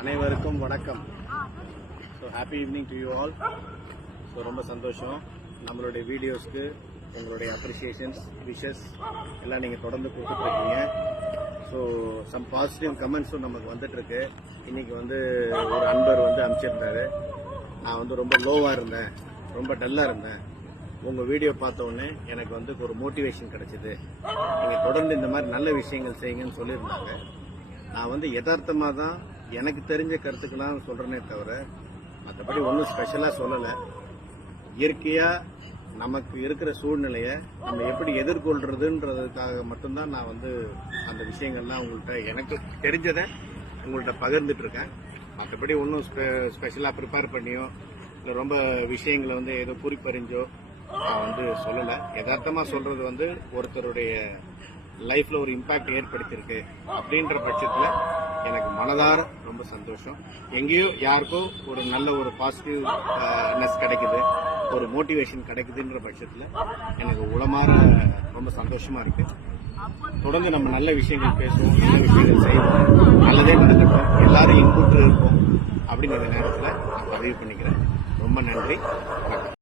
அனைவருக்கும் வணக்கம். So happy evening to you all. So ரொம்ப சந்தோஷம். நம்மளுடைய வீடியோஸ்க்கு உங்களுடைய அப்ரிசியேஷன்ஸ், விஷஸ் எல்லாம் நீங்கள் தொடர்ந்து கொடுத்துட்ருக்கீங்க. ஸோ சம் பாசிட்டிவ் கமெண்ட்ஸும் நமக்கு வந்துட்டுருக்கு. இன்றைக்கி ஒரு அன்பர் அனுப்பிச்சிருந்தாரு. நான் ரொம்ப லோவாக இருந்தேன், ரொம்ப டல்லாக இருந்தேன். உங்கள் வீடியோ பார்த்த உடனே எனக்கு ஒரு மோட்டிவேஷன் கிடைச்சிது. நீங்கள் தொடர்ந்து இந்த மாதிரி நல்ல விஷயங்கள் செய்யுங்கன்னு சொல்லியிருந்தாங்க. நான் யதார்த்தமாக தான் எனக்கு தெரிஞ்ச கருத்துக்கெல்லாம் சொல்கிறேனே தவிர மற்றபடி ஒன்றும் ஸ்பெஷலாக சொல்லலை. இயற்கையாக நமக்கு இருக்கிற சூழ்நிலையை நம்ம எப்படி எதிர்கொள்றதுன்றதுக்காக மட்டும்தான் நான் அந்த விஷயங்கள்லாம் உங்கள்கிட்ட எனக்கு தெரிஞ்சதை உங்கள்கிட்ட பகிர்ந்துட்டு இருக்கேன். மற்றபடி ஒன்றும் ஸ்பெஷலாக ப்ரிப்பேர் பண்ணியோ இல்லை ரொம்ப விஷயங்களை ஏதோ குறிப்பறிஞ்சோ நான் சொல்லலை. யதார்த்தமாக சொல்கிறது ஒருத்தருடைய லைஃப்ல ஒரு இம்பாக்ட் ஏற்படுத்தியிருக்கு அப்படின்ற பட்சத்தில் எனக்கு மனதார ரொம்ப சந்தோஷம். எங்கேயோ யாருக்கோ ஒரு நல்ல ஒரு பாசிட்டிவ்னஸ் கிடைக்குது, ஒரு மோட்டிவேஷன் கிடைக்குதுன்ற பட்சத்தில் எனக்கு உளமாற ரொம்ப சந்தோஷமா இருக்கு. தொடர்ந்து நம்ம நல்ல விஷயங்கள் பேசுவோம், நல்ல விஷயங்கள் செய்வோம், நல்லதே நடக்கட்டும், எல்லாரும் இன்புற்று இருப்போம் அப்படிங்கிற நேரத்தில் நான் பதிவு பண்ணிக்கிறேன். ரொம்ப நன்றி, வணக்கம்.